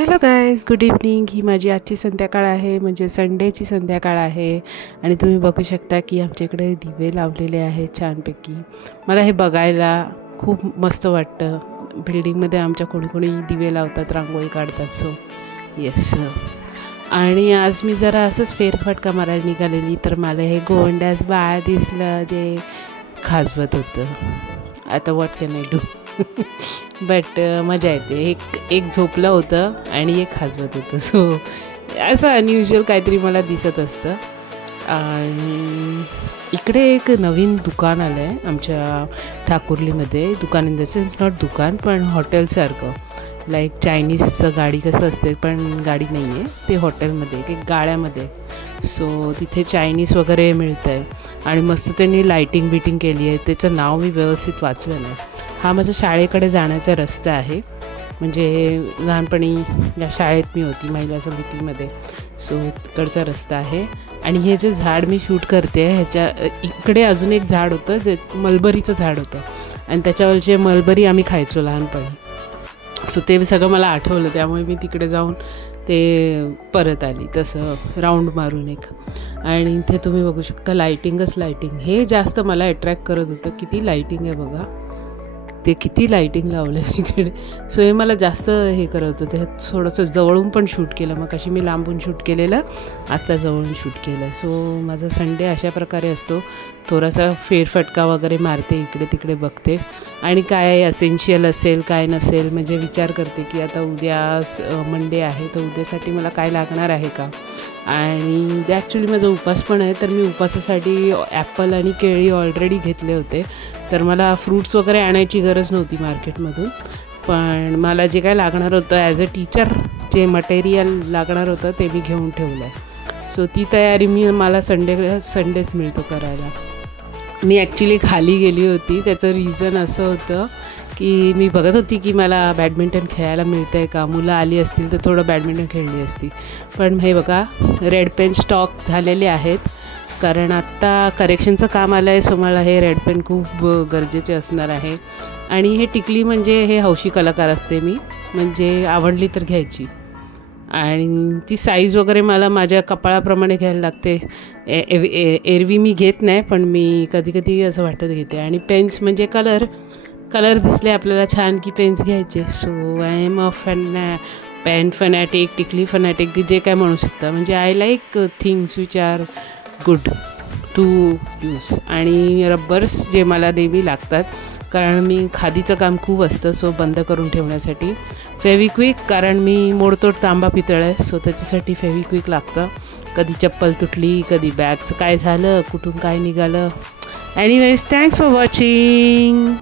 Hello guys, good evening. ही माझी आजची संध्याकाळ आहे, म्हणजे संडेची संध्याकाळ आहे. आणि तुम्ही बघू शकता की आमच्याकडे दिवे लावलेले आहेत छानपैकी. मला हे बघायला खूप मस्त वाटतं. बिल्डिंगमध्ये आमच्या कोणी दिवे लावतात, रांगोळी काढतात. So yes. आणि आज मी जरा असंच फेरफटका मारायला निघालेली, तर मला हे गोंड्यास बाळ दिसलं जे खाजवत होतं. आता what can I do. But मजा येते. एक झोपलं होतं आणि एक खाजवत होतं. सो असं अनयुज्युअल काहीतरी मला दिसत असतं. आणि इकडे एक नवीन दुकान आलं आहे आमच्या ठाकुर्लीमध्ये. दुकान इन द सेन्स नॉट दुकान, पण हॉटेलसारखं. लाईक चायनीजचं गाडी कसं असते, पण गाडी नाही आहे, ते हॉटेलमध्ये एक गाड्यामध्ये. सो तिथे चायनीज वगैरे मिळतं आहे आणि मस्त त्यांनी लाईटिंग बिटिंग केली आहे. त्याचं नाव मी व्यवस्थित वाचलं नाही. हा माझ्या शाळेकडे जाण्याचा रस्ता आहे. म्हणजे लहानपणी या शाळेत मी होती, महिला समितीमध्ये. सो तिकडचा रस्ता आहे. आणि हे जे झाड मी शूट करते ह्याच्या इकडे अजून एक झाड होतं, जे मलबरीचं झाड होतं. आणि त्याच्यावरचे मलबरी आम्ही खायचो लहानपणी. सो ते सगळं मला आठवलं, त्यामुळे मी तिकडे जाऊन ते परत आली तसं राऊंड मारून एक. आणि इथे तुम्ही बघू शकता लाईटिंगच लाईटिंग. हे जास्त मला अट्रॅक्ट करत होतं. किती लाईटिंग आहे बघा, ते किती लाईटिंग लावलं तिकडे. सो हे मला जास्त हे करत होतं. थोडंसं जवळून पण शूट केलं, मग कशी मी लांबून शूट केलेलं, आता जवळून शूट केलं. सो माझा संडे अशा प्रकारे असतो. थोडासा फेरफटका वगैरे मारते, इकडे तिकडे बघते आणि काय असेन्शियल असेल काय नसेल, म्हणजे विचार करते की आता उद्या मंडे आहे, तर उद्यासाठी मला काय लागणार आहे का. आणि उद्या ॲक्च्युली माझा उपास पण आहे, तर मी उपासासाठी ॲपल आणि केळी ऑलरेडी घेतले होते. तर मला फ्रूट्स वगैरे आणायची गरज नव्हती मार्केटमधून. पण मला जे काय लागणार होतं ॲज अ टीचर, जे मटेरियल लागणार होतं ते मी घेऊन ठेवलं आहे. सो ती तयारी मला संडेच मिळतो करायला. मी ॲक्च्युली खाली गेली होती. त्याचं रिझन असं होतं की मी बघत होती की मला बॅडमिंटन खेळायला मिळतं आहे का. मुलं आली असतील तर थोडं बॅडमिंटन खेळली असती. पण हे बघा, रेड पेन स्टॉक झालेले आहेत, कारण आत्ता करेक्शनचं काम आलं आहे. सो मला हे रेड पेन खूप गरजेचे असणार आहे. आणि हे टिकली म्हणजे हे हौशी कलाकार असते मी, म्हणजे आवडली तर घ्यायची. आणि ती साईज वगैरे मला माझ्या कपाळाप्रमाणे घ्यायला लागते. एरवी मी घेत नाही, पण मी कधी कधी असं वाटत घेते. आणि पेन्स म्हणजे कलर दिसले आपल्याला छान की पेन्स घ्यायचे. So I am a pen fanatic, टिकली फनॅटिक, जे काय म्हणू शकता. म्हणजे I like things which are good to use. आणि रब्बर्स जे मला नेहमी लागतात, कारण मी खादीचं काम खूप असतं. सो बंद करून ठेवण्यासाठी फेविक्विक, कारण मी मोडतोड तांबा पितळ आहे. सो त्याच्यासाठी फेविक्विक लागतं. कधी चप्पल तुटली, कधी बॅगचं काय झालं, कुठून काय निघालं. Anyways, thanks for watching.